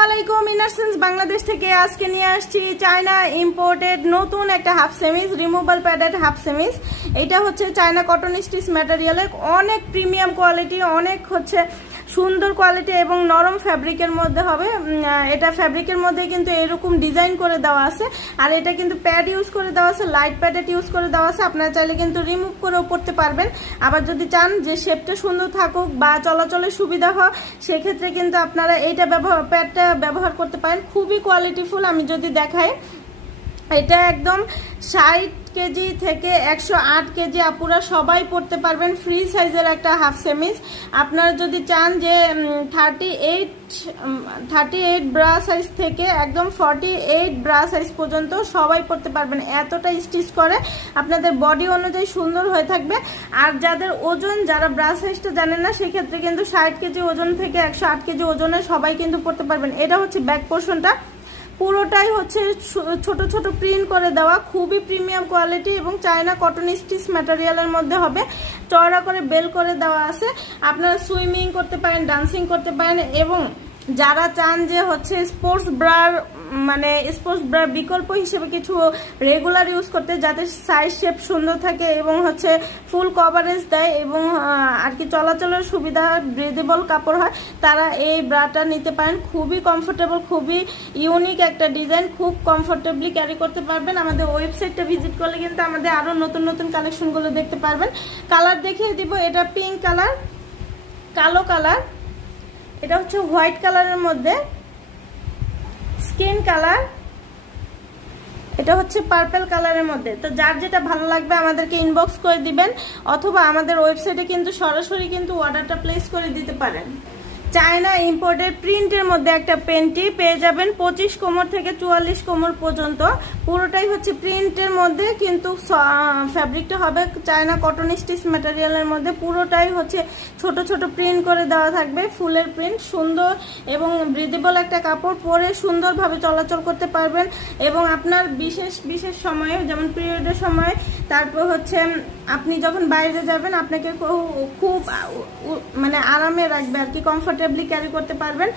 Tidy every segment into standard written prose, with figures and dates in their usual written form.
আসসালামাইকুম ইনারসেন্স বাংলাদেশ থেকে আজকে নিয়ে আসছি চায়না ইম্পোর্টেড নতুন একটা হাফ সেমিজ রিমুভাল প্যাডেড হাফ সেমিজ। এটা হচ্ছে চায়না কটন স্টিচ ম্যাটেরিয়ালের অনেক প্রিমিয়াম কোয়ালিটি, অনেক হচ্ছে সুন্দর কোয়ালিটি এবং নরম ফ্যাব্রিকের মধ্যে হবে। এটা ফ্যাব্রিকের মধ্যে কিন্তু এরকম ডিজাইন করে দেওয়া আছে, আর এটা কিন্তু প্যাড ইউজ করে দেওয়া আছে, লাইট প্যাডেড ইউজ করে দেওয়া আছে। আপনারা চাইলে কিন্তু রিমুভ করেও পড়তে পারবেন। আবার যদি চান যে শেপটা সুন্দর থাকুক বা চলাচলের সুবিধা হয়, সেক্ষেত্রে কিন্তু আপনারা এইটা প্যাডটা ব্যবহার করতে পারেন। খুবই কোয়ালিটিফুল। আমি যদি দেখাই, এটা একদম 60 কেজি থেকে 108 কেজি আপুরা সবাই পড়তে পারবেন। ফ্রি সাইজের একটা হাফ সেমিজ। আপনারা যদি চান যে 38 ব্রা সাইজ থেকে একদম 48 ব্রা সাইজ পর্যন্ত সবাই পড়তে পারবেন। এতটা স্টিচ করে আপনাদের বডি অনুযায়ী সুন্দর হয়ে থাকবে। আর যাদের ওজন, যারা ব্রা সাইজটা জানেন না, সেক্ষেত্রে কিন্তু 60 কেজি ওজন থেকে 108 কেজি ওজনে সবাই কিন্তু পড়তে পারবেন। এটা হচ্ছে ব্যাক পোর্শনটা, পুরোটাই হচ্ছে ছোট ছোট প্রিন্ট করে দেওয়া, খুবই প্রিমিয়াম কোয়ালিটি এবং চায়না কটন স্টিচ ম্যাটেরিয়ালের মধ্যে হবে। চওড়া করে বেল করে দেওয়া আছে। আপনারা সুইমিং করতে পারেন, ডান্সিং করতে পারেন, এবং যারা চান যে হচ্ছে স্পোর্টস ব্রার বিকল্প হিসেবে কিছু রেগুলার ইউজ করতে, যাতে সাইজ শেপ সুন্দর থাকে এবং হচ্ছে ফুল কভারেজ দেয় এবং আর কি চলাচলের সুবিধা, ব্রিদেবল কাপড় হয়, তারা এই ব্রাটা নিতে পারেন। খুবই কমফোর্টেবল, খুবই ইউনিক একটা ডিজাইন, খুব কমফোর্টেবলি ক্যারি করতে পারবেন। আমাদের ওয়েবসাইটটা ভিজিট করলে কিন্তু আমাদের আরো নতুন নতুন কালেকশনগুলো দেখতে পারবেন। কালার দেখিয়ে দিব। এটা পিঙ্ক কালার, কালো কালার, এটা হচ্ছে হোয়াইট কালারের মধ্যে স্কিন কালার, এটা হচ্ছে পার্পল কালারের মধ্যে। তো যার যেটা ভালো লাগবে আমাদেরকে ইনবক্স করে দিবেন, অথবা আমাদের ওয়েবসাইটে কিন্তু সরাসরি কিন্তু অর্ডারটা প্লেস করে দিতে পারেন। চায়না ইম্পোর্টেড প্রিন্টের মধ্যে একটা পেন্টি পেয়ে যাবেন 25 কোমর থেকে 44 কোমর পর্যন্ত। পুরোটাই হচ্ছে প্রিন্টের মধ্যে, কিন্তু ফ্যাব্রিকটা হবে চায়না কটন স্টিচ ম্যাটেরিয়ালের মধ্যে। পুরোটাই হচ্ছে ছোট ছোট প্রিন্ট করে দেওয়া থাকবে, ফুলের প্রিন্ট, সুন্দর এবং ব্রিদেবল একটা কাপড়। পরে সুন্দরভাবে চলাচল করতে পারবেন এবং আপনার বিশেষ বিশেষ সময়ে, যেমন পিরিয়ডের সময়, তারপর হচ্ছে আপনি যখন বাইরে যাবেন, আপনাকে খুব আরামে রাখবে আর কি, কমফোর্টেবলি ক্যারি করতে পারবেন।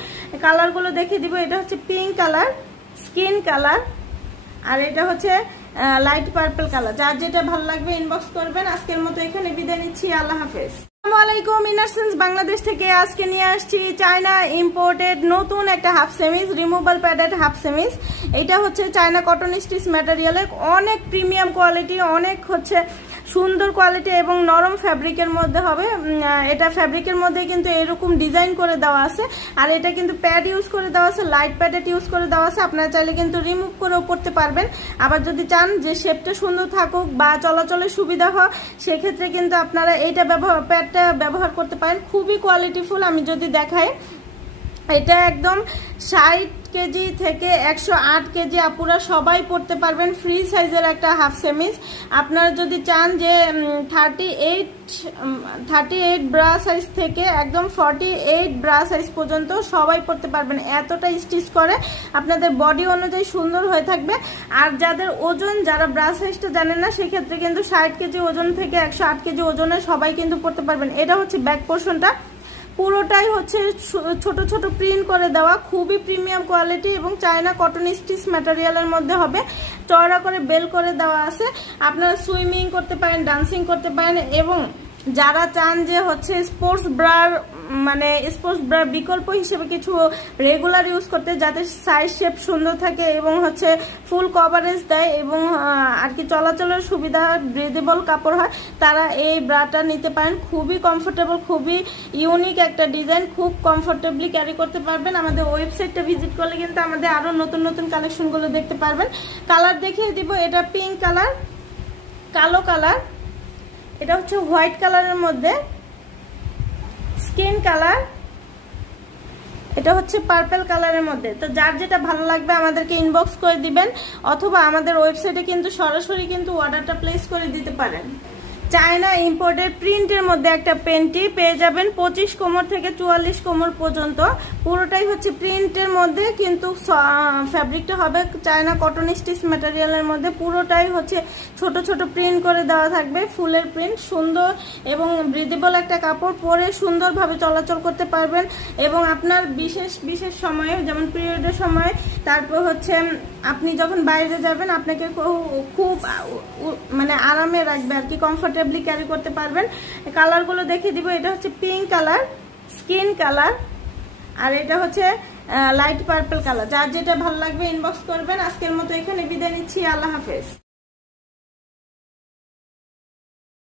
কালারগুলো দেখিয়ে দিব। এটা হচ্ছে পিঙ্ক কালার, স্কিন কালার, আর এটা হচ্ছে লাইট পার্পল কালার। যার যেটা ভালো লাগবে ইনবক্স করবেন। আজকের মতো এখানে বিদায় নিচ্ছি। আল্লাহ হাফেজ। আসসালামাইকুম ইনারসেন্স বাংলাদেশ থেকে আজকে নিয়ে আসছি চায়না ইম্পোর্টেড নতুন একটা হাফ সেমিজ রিমুভাল প্যাডেড হাফ সেমিজ। এটা হচ্ছে চায়না কটন স্টিচ ম্যাটেরিয়ালের অনেক প্রিমিয়াম কোয়ালিটি, অনেক হচ্ছে সুন্দর কোয়ালিটি এবং নরম ফ্যাব্রিকের মধ্যে হবে। এটা ফ্যাব্রিকের মধ্যে কিন্তু এরকম ডিজাইন করে দেওয়া আছে, আর এটা কিন্তু প্যাড ইউজ করে দেওয়া আছে, লাইট প্যাডেড ইউজ করে দেওয়া আছে। আপনারা চাইলে কিন্তু রিমুভ করেও পড়তে পারবেন। আবার যদি চান যে শেপটা সুন্দর থাকুক বা চলাচলের সুবিধা হয়, সেক্ষেত্রে কিন্তু আপনারা এইটা প্যাডটা ব্যবহার করতে পারেন। খুবই কোয়ালিটিফুল। আমি যদি দেখাই, এটা একদম 60 কেজি থেকে 108 কেজি আপুরা সবাই পড়তে পারবেন। ফ্রি সাইজের একটা হাফ সেমিজ। আপনারা যদি চান যে 38 ব্রা সাইজ থেকে একদম 48 ব্রা সাইজ পর্যন্ত সবাই পড়তে পারবেন। এতটা স্টিচ করে আপনাদের বডি অনুযায়ী সুন্দর হয়ে থাকবে। আর যাদের ওজন, যারা ব্রা সাইজটা জানেন না, সেক্ষেত্রে কিন্তু 60 কেজি ওজন থেকে 108 কেজি ওজনে সবাই কিন্তু পড়তে পারবেন। এটা হচ্ছে ব্যাক পোর্শনটা, পুরোটাই হচ্ছে ছোট ছোট প্রিন্ট করে দেওয়া, খুবই প্রিমিয়াম কোয়ালিটি এবং চায়না কটন স্টিচ ম্যাটেরিয়ালের মধ্যে হবে। চওড়া করে বেল করে দেওয়া আছে। আপনারা সুইমিং করতে পারেন, ডান্সিং করতে পারেন, এবং যারা চান যে হচ্ছে স্পোর্টস ব্রার বিকল্প হিসেবে কিছু রেগুলার ইউজ করতে, যাতে সাইজ শেপ সুন্দর থাকে এবং হচ্ছে ফুল কভারেজ দেয় এবং আর কি চলাচলের সুবিধা, ব্রিদেবল কাপড় হয়, তারা এই ব্রাটা নিতে পারেন। খুবই কমফোর্টেবল, খুবই ইউনিক একটা ডিজাইন, খুব কমফোর্টেবলি ক্যারি করতে পারবেন। আমাদের ওয়েবসাইটটা ভিজিট করলে কিন্তু আমাদের আরো নতুন নতুন কালেকশনগুলো দেখতে পারবেন। কালার দেখিয়ে দিব। এটা পিঙ্ক কালার, কালো কালার, এটা হচ্ছে হোয়াইট কালারের মধ্যে স্কিন কালার, এটা হচ্ছে পার্পল কালারের মধ্যে। তো যার যেটা ভালো লাগবে আমাদেরকে ইনবক্স করে দিবেন, অথবা আমাদের ওয়েবসাইটে কিন্তু সরাসরি কিন্তু অর্ডারটা প্লেস করে দিতে পারেন। চায়না ইম্পোর্টেড প্রিন্টের মধ্যে একটা পেন্টি পেয়ে যাবেন 25 কোমর থেকে 44 কোমর পর্যন্ত। পুরোটাই হচ্ছে প্রিন্টের মধ্যে, কিন্তু ফ্যাব্রিকটা হবে চায়না কটন স্টিচ ম্যাটেরিয়ালের মধ্যে। পুরোটাই হচ্ছে ছোট ছোট প্রিন্ট করে দেওয়া থাকবে, ফুলের প্রিন্ট, সুন্দর এবং ব্রিদেবল একটা কাপড়, পরে সুন্দরভাবে চলাচল করতে পারবেন। এবং আপনার বিশেষ বিশেষ সময়ে, যেমন পিরিয়ডের সময়, তারপর হচ্ছে আপনি যখন বাইরে যাবেন আপনাকে খুব মানে আরামে রাখবে আর কি, কমফোর্টেবলি ক্যারি করতে পারবেন। কালারগুলো দেখিয়ে দিব। এটা হচ্ছে পিঙ্ক কালার, স্কিন কালার, আর এটা হচ্ছে লাইট পার্পল কালার। যার যেটা ভালো লাগবে ইনবক্স করবেন। আজকের মতো এখানে বিদায় নিচ্ছি, আল্লাহ হাফেজ।